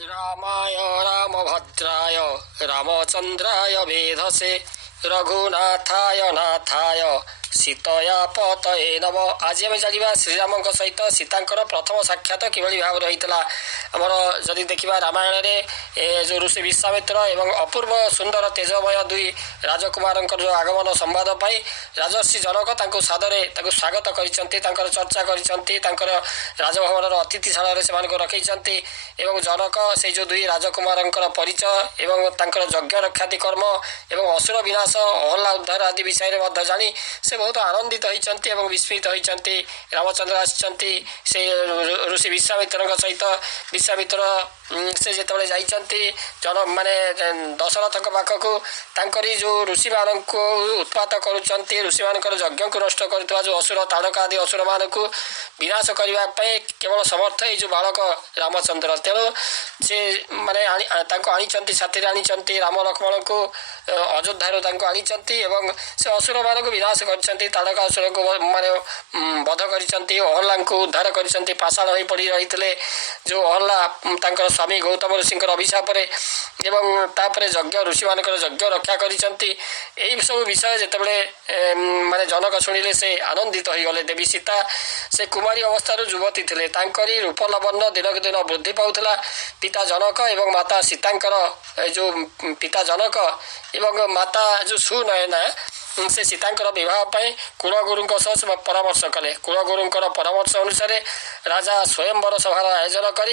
रामाय रामभद्राय रामचन्द्राय वेधसे रघुनाथाय नाथाय सीतया पतये नम। आज आम जाना श्रीराम सहित सीतांकर प्रथम साक्षात किभली भाव होता आमर जदि देखा रामायण जो ऋषि विश्वामित्र एवं अपूर्व सुंदर तेजमय दुई राजकुमार जो आगमन संवाद पाई राजर्षि जनक सादरे स्वागत कर चर्चा कर राजभवन अतिथिशाला से रखी जनक से जो दुई राजकुमार परिचय एवं यज्ञ रक्षाति कर्म एवं असुर विनाश अहल्ला उद्धार आदि विषय में जानी से बहुत आनंदित होती विस्मित होती। रामचंद्र आसी से ऋषि विश्वामित्र सहित विश्वामित्र से जिते जाती जन माने दशरथ पाखक तांकरी जो ऋषि मान को उत्पात करुँच ऋषि मान यज्ञ को नष्ट कर जो असुर ताड़का आदि असुर मान को विनाश करने केवल समर्थ ये जो बालक रामचंद्र तेणु से माने आनी साथी आनी राम लक्ष्मण को अयोध्यार आनी से असुर मान को विनाश कर ताड़का असुर को माने बध कर अहल्ला को उद्धार कर पाषाण हो पड़ रही जो अहल्ला स्वामी गौतम ऋषि अभिशाप एवं तापर यज्ञ ऋषि मान यज्ञ रक्षा कर सब विषय जिते माने जनक शुणिले से आनंदित हो गले। देवी सीता से कुमारी अवस्था युवती थे रूप लवण्य दिनक दिन वृद्धि पाऊला। पिता जनक एवं माता सीतांकर जो पिता जनक एवं माता जो सुनयना से सीतांकर विवाह कुलगुरु परामर्श कले। कुलगुरु परामर्श अनुसार राजा स्वयंवर सभार आयोजन कर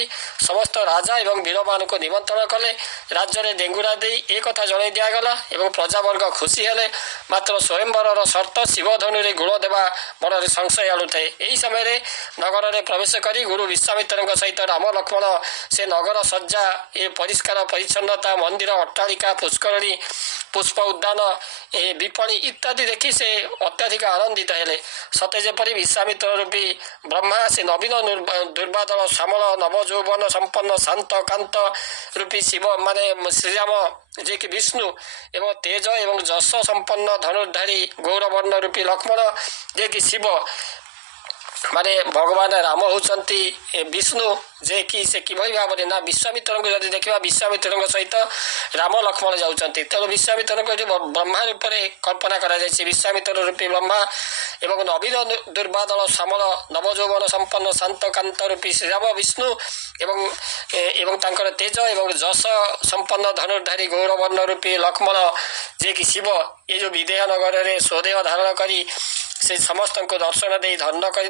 समस्त राजा एवं वीर मान को निमंत्रण कले। राज्य में डेंगुरा दे एक जन दिगला एवं प्रजावर्ग खुशी हेले। मात्र स्वयंवर शर्त शिवधनु गुण देवा मन में संशय आणुए। यही समय नगर में प्रवेश कर गुरु विश्वामित्र सहित राम लक्ष्मण से नगर सज्जा ये परिष्कार परिच्छन्नता मंदिर अट्टालिका पुष्करणी पुष्प उद्यान विपणी इत्यादि देखी से अत्याधिक आनंदित हेले। सते जेपरि विश्वामित्र रूपी ब्रह्मा से नवीन दुर्बादल श्यामल नवजौवन संपन्न शांत कांत रूपी शिव माने श्रीराम जे कि विष्णु एवं तेज एवं जस संपन्न धनुर्धारी गौरवर्ण रूपी लक्ष्मण जे कि शिव माने भगवान राम होती विष्णु जे कि से किभली भाव में ना विश्वामित्र को जब देखा विश्वामित्र सहित राम लक्ष्मण जाऊँच तेणु विश्वामित्र ब्रह्मा रूप में कल्पना कर विश्वामित्र रूपी ब्रह्मा एवं नवीन दुर्बादल श्यामल नवजौवन संपन्न शांत कांत रूपी श्रीराम विष्णु एवं तांकर तेज एवं जस संपन्न धनुर्धारी गौरवर्ण रूपी लक्ष्मण जे कि शिव ये जो विदेह नगर में स्वदेह धारण करी से समस्त को दर्शन दे धन्य कर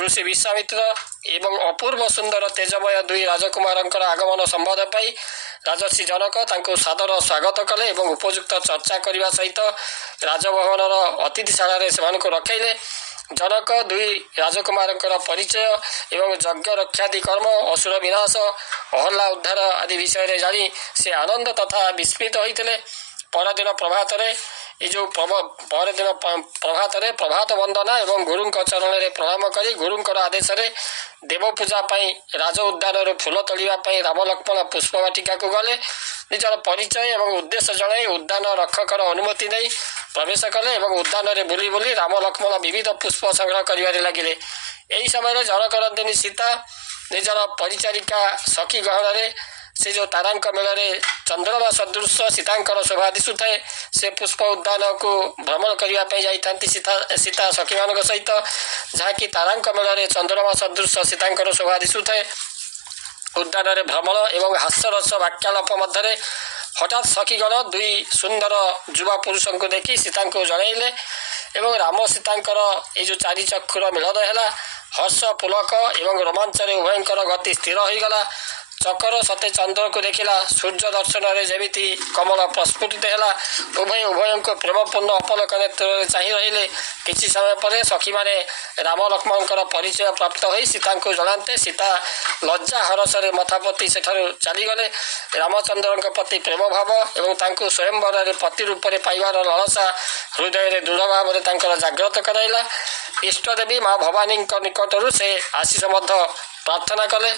ऋषि विश्वामित्र एवं अपूर्व सुंदर तेजमय दुई राजकुमार आगमन संवाद पाई राजर्षि जनक सादर स्वागत कले एवं उपयुक्त चर्चा करने सहित राजभवन अतिथिशाला से रखैले। जनक दुई राजकुमार परिचय एवं यज्ञ रक्षादि कर्म असुर विनाश अहल्ला उद्धार आदि विषय जानी से आनंद तथा विस्मित होते। परदिन प्रभात ये जो परदिन प्रभात प्रभात वंदना एवं गुरु चरण में प्रणाम कर गुरु आदेश देव पूजा राज उद्यान फूल तोड़ापी राम लक्ष्मण पुष्प वाटिका को गले। निजर परिचय एवं उद्देश्य जन उद्यान रक्षकर अनुमति नहीं प्रवेश कले एवं उद्यान में बुली बुली राम लक्ष्मण विविध पुष्प संग्रह कर लगिले। यही समय जनकरंदिनी सीता निजर परिचारिका सखी गहन में से जो तारांक मेल चंद्रमा सदृश सीतांकर शोभा दिशुए से पुष्प उद्यान को भ्रमण करने जाती सीता सखी मान सहित जहाँकि तारांक मेल चंद्रमा सदृश सीतांकर शोभा दिशुए। उद्यान में भ्रमण एवं हास्यरस वाक्यालाप मध्य हठात सखीगण दुई सुंदर युवा पुरुष को देखी सीता को जनइले एवं राम सीतांकर ये जो चारि चक्षुर मिलन है हर्ष पुलक एवं रोमांच उभयंकर गति स्थिर होगला। चकर सते चंद्र को देखला सूर्य दर्शन में जमीती कमल प्रस्फुटित है। उभय उभय को प्रेमपूर्ण अपलक नेत्र चाह रही किसी समय पर सखी माने राम लक्ष्मण परिचय प्राप्त हो सीता को जनाते सीता लज्जा हरस मथापति से चलीगले। रामचंद्र प्रति प्रेम भाव एवं स्वयंवर पति रूप में पाइबार लालसा हृदय में दृढ़ भाव में जागृत कराइला। इष्टदेवी माँ भवानी निकटर से आशीष प्रार्थना कले।